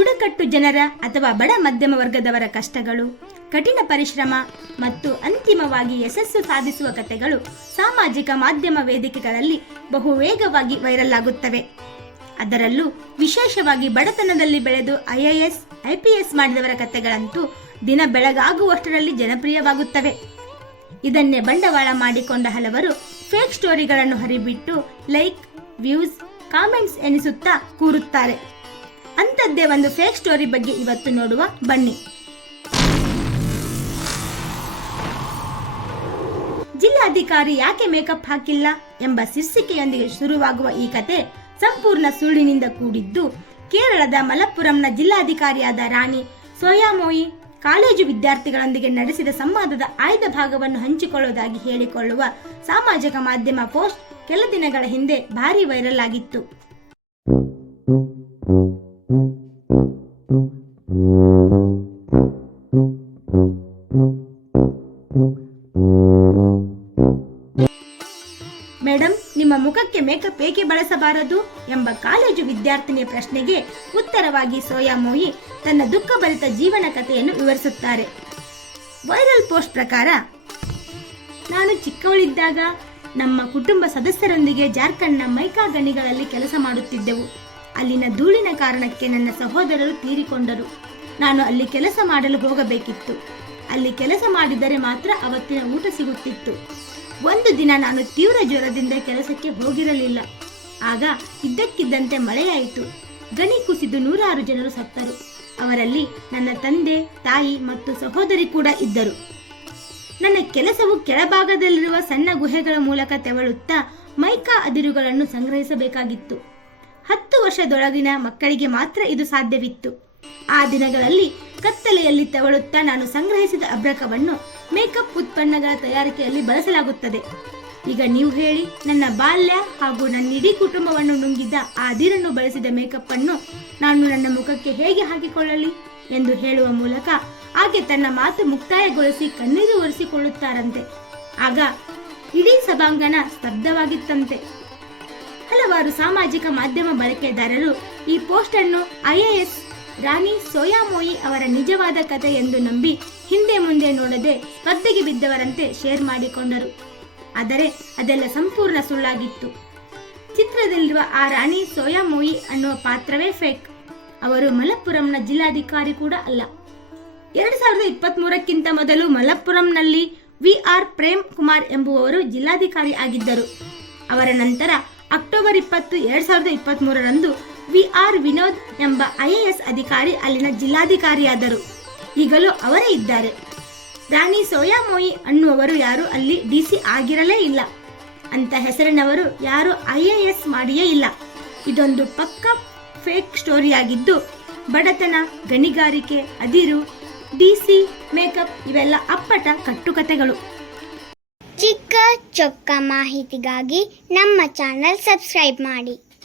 ಬುಡಕಟ್ಟು ಜನರ ಅಥವಾ ಬಡ ಮಧ್ಯಮ ವರ್ಗದವರ ಕಷ್ಟಗಳು, ಕಠಿಣ ಪರಿಶ್ರಮ ಮತ್ತು ಅಂತಿಮವಾಗಿ ಯಶಸ್ಸು ಸಾಧಿಸುವ ಕಥೆಗಳು ಸಾಮಾಜಿಕ ಮಾಧ್ಯಮ ವೇದಿಕೆಗಳಲ್ಲಿ ಬಹು ವೇಗವಾಗಿ ವೈರಲ್ ಆಗುತ್ತವೆ. ಅದರಲ್ಲೂ ವಿಶೇಷವಾಗಿ ಬಡತನದಲ್ಲಿ ಬೆಳೆದು ಐಎಎಸ್ ಐಪಿಎಸ್ ಮಾಡಿದವರ ಕಥೆಗಳಂತೂ ದಿನ ಬೆಳಗಾಗುವಷ್ಟರಲ್ಲಿ ಜನಪ್ರಿಯವಾಗುತ್ತವೆ. ಇದನ್ನೇ ಬಂಡವಾಳ ಮಾಡಿಕೊಂಡ ಹಲವರು ಫೇಕ್ ಸ್ಟೋರಿಗಳನ್ನು ಹರಿಬಿಟ್ಟು ಲೈಕ್ ವ್ಯೂಸ್ ಕಾಮೆಂಟ್ಸ್ ಎನಿಸುತ್ತಾ ಕೂರುತ್ತಾರೆ. ಅಂಥದ್ದೇ ಒಂದು ಫೇಕ್ ಸ್ಟೋರಿ ಬಗ್ಗೆ ಇವತ್ತು ನೋಡುವ. ಬನ್ನಿ. ಜಿಲ್ಲಾಧಿಕಾರಿ ಯಾಕೆ ಮೇಕಪ್ ಹಾಕಿಲ್ಲ ಎಂಬ ಶೀರ್ಷಿಕೆಯೊಂದಿಗೆ ಶುರುವಾಗುವ ಈ ಕತೆ ಸಂಪೂರ್ಣ ಸುಳ್ಳಿನಿಂದ ಕೂಡಿದ್ದು ಕೇರಳದ ಮಲಪ್ಪುರಂನ ಜಿಲ್ಲಾಧಿಕಾರಿಯಾದ ರಾಣಿ ಸೋಯಾಮೋಯಿ ಕಾಲೇಜು ವಿದ್ಯಾರ್ಥಿಗಳೊಂದಿಗೆ ನಡೆಸಿದ ಸಂವಾದದ ಆಯ್ದ ಭಾಗವನ್ನು ಹಂಚಿಕೊಳ್ಳುವುದಾಗಿ ಹೇಳಿಕೊಳ್ಳುವ ಸಾಮಾಜಿಕ ಮಾಧ್ಯಮ ಪೋಸ್ಟ್ ಕೆಲ ದಿನಗಳ ಹಿಂದೆ ಭಾರಿ ವೈರಲ್ ಆಗಿತ್ತು. ಮೇಕಪ್ ಏಕೆ ಬಳಸಬಾರದು ಎಂಬ ಕಾಲೇಜು ವಿದ್ಯಾರ್ಥಿನಿಯ ಪ್ರಶ್ನೆಗೆ ಉತ್ತರವಾಗಿ ಸೋಯಾ ಸೋಯಾಮೋಯಿ ತನ್ನ ದುಃಖಭರಿತ ಜೀವನ ಕಥೆಯನ್ನು ವಿವರಿಸುತ್ತಾರೆ. ವೈರಲ್ ಪೋಸ್ಟ್ ಪ್ರಕಾರ, ನಾನು ಚಿಕ್ಕವಳಿದ್ದಾಗ ನಮ್ಮ ಕುಟುಂಬ ಸದಸ್ಯರೊಂದಿಗೆ ಜಾರ್ಖಂಡ್ನ ಮೈಕಾ ಗಣಿಗಳಲ್ಲಿ ಕೆಲಸ ಮಾಡುತ್ತಿದ್ದೆವು. ಅಲ್ಲಿನ ಧೂಳಿನ ಕಾರಣಕ್ಕೆ ನನ್ನ ಸಹೋದರರು ತೀರಿಕೊಂಡರು. ನಾನು ಅಲ್ಲಿ ಕೆಲಸ ಮಾಡಲು ಹೋಗಬೇಕಿತ್ತು. ಅಲ್ಲಿ ಕೆಲಸ ಮಾಡಿದರೆ ಮಾತ್ರ ಅವತ್ತಿನ ಊಟ ಸಿಗುತ್ತಿತ್ತು. ಒಂದು ದಿನ ನಾನು ತೀವ್ರ ಜ್ವರದಿಂದ ಕೆಲಸಕ್ಕೆ ಹೋಗಿರಲಿಲ್ಲ. ಆಗ ಇದ್ದಕ್ಕಿದ್ದಂತೆ ಮಳೆಯಾಯಿತು. ಗಣಿ ಕುಸಿದು ನೂರಾರು ಜನರು ಸತ್ತರು. ಅವರಲ್ಲಿ ನನ್ನ ತಂದೆ, ತಾಯಿ ಮತ್ತು ಸಹೋದರಿ ಕೂಡ ಇದ್ದರು. ನನ್ನ ಕೆಲಸವು ಕೆಳಭಾಗದಲ್ಲಿರುವ ಸಣ್ಣ ಗುಹೆಗಳ ಮೂಲಕ ತೆವಳುತ್ತಾ ಮೈಕಾ ಅದಿರುಗಳನ್ನು ಸಂಗ್ರಹಿಸಬೇಕಾಗಿತ್ತು. ಹತ್ತು ವರ್ಷದೊಳಗಿನ ಮಕ್ಕಳಿಗೆ ಮಾತ್ರ ಇದು ಸಾಧ್ಯವಿತ್ತು. ಆ ದಿನಗಳಲ್ಲಿ ಕತ್ತಲೆಯಲ್ಲಿ ತೆವಳುತ್ತಾ ನಾನು ಸಂಗ್ರಹಿಸಿದ ಅಭ್ರಕವನ್ನು ಮೇಕಪ್ ಉತ್ಪನ್ನಗಳ ತಯಾರಿಕೆಯಲ್ಲಿ ಬಳಸಲಾಗುತ್ತದೆ. ಈಗ ನೀವು ಹೇಳಿ, ನನ್ನ ಬಾಲ್ಯ ಹಾಗೂ ನನ್ನ ಇಡೀ ಕುಟುಂಬವನ್ನು ನುಂಗಿದ್ದ ಆ ದಿನನ್ನು ಬಳಸಿದ ಮೇಕಪ್ ಅನ್ನು ನಾನು ನನ್ನ ಮುಖಕ್ಕೆ ಹೇಗೆ ಹಾಕಿಕೊಳ್ಳಲಿ ಎಂದು ಹೇಳುವ ಮೂಲಕ ಆಕೆ ತನ್ನ ಮಾತು ಮುಕ್ತಾಯಗೊಳಿಸಿ ಕಣ್ಣೀರು ಒರೆಸಿಕೊಳ್ಳುತ್ತಾರಂತೆ. ಆಗ ಇಡೀ ಸಭಾಂಗಣ ಸ್ತಬ್ಧವಾಗಿತ್ತಂತೆ. ಹಲವಾರು ಸಾಮಾಜಿಕ ಮಾಧ್ಯಮ ಬಳಕೆದಾರರು ಈ ಪೋಸ್ಟ್ ಅನ್ನು ಐಎಎಸ್ ರಾಣಿ ಸೋಯಾಮೋಯಿ ಅವರ ನಿಜವಾದ ಕಥೆ ಎಂದು ನಂಬಿ ಹಿಂದೆ ಮುಂದೆ ನೋಡದೆ ಸ್ಪರ್ಧೆಗೆ ಬಿದ್ದವರಂತೆ ಶೇರ್ ಮಾಡಿಕೊಂಡರು. ಆದರೆ ಅದೆಲ್ಲ ಸಂಪೂರ್ಣ ಸುಳ್ಳಾಗಿತ್ತು. ಚಿತ್ರದಲ್ಲಿರುವ ಆ ರಾಣಿ ಸೋಯಾಮೋಯಿ ಅನ್ನುವ ಪಾತ್ರವೇ ಫೇಕ್ ಅವರು ಮಲಪ್ಪುರಂನ ಜಿಲ್ಲಾಧಿಕಾರಿ ಕೂಡ ಅಲ್ಲ. ಎರಡ್ ಸಾವಿರದ ಇಪ್ಪತ್ತ್ ಮೂರಕ್ಕಿಂತ ಮೊದಲು ಮಲಪ್ಪುರಂನಲ್ಲಿ ವಿ ಆರ್ ಪ್ರೇಮ್ ಕುಮಾರ್ ಎಂಬುವವರು ಜಿಲ್ಲಾಧಿಕಾರಿ ಆಗಿದ್ದರು. ಅವರ ನಂತರ ಅಕ್ಟೋಬರ್ ಇಪ್ಪತ್ತು, ಎರಡ್ ಸಾವಿರದ ಇಪ್ಪತ್ತ್ ಮೂರರಂದು ವಿ ಆರ್ ವಿನೋದ್ ಎಂಬ ಐಎಎಸ್ ಅಧಿಕಾರಿ ಅಲ್ಲಿನ ಜಿಲ್ಲಾಧಿಕಾರಿಯಾದರು. ಈಗಲೂ ಅವರೇ ಇದ್ದಾರೆ. ರಾಣಿ ಸೋಯಾಮೋಯಿ ಅನ್ನುವರು ಯಾರು ಅಲ್ಲಿ ಡಿಸಿ ಆಗಿರಲೇ ಇಲ್ಲ. ಅಂತ ಹೆಸರಿನವರು ಯಾರು ಐಎಎಸ್ ಮಾಡಿಯೇ ಇಲ್ಲ. ಇದೊಂದು ಪಕ್ಕ ಫೇಕ್ ಸ್ಟೋರಿಯಾಗಿದ್ದು, ಬಡತನ, ಗಣಿಗಾರಿಕೆ, ಅದಿರು ಡಿಸಿ ಮೇಕಪ್ ಇವೆಲ್ಲ ಅಪ್ಪಟ ಕಟ್ಟುಕತೆಗಳು. ಚಿಕ್ಕ ಚೊಕ್ಕ ಮಾಹಿತಿಗಾಗಿ ನಮ್ಮ ಚಾನಲ್ ಸಬ್ಸ್ಕ್ರೈಬ್ ಮಾಡಿ.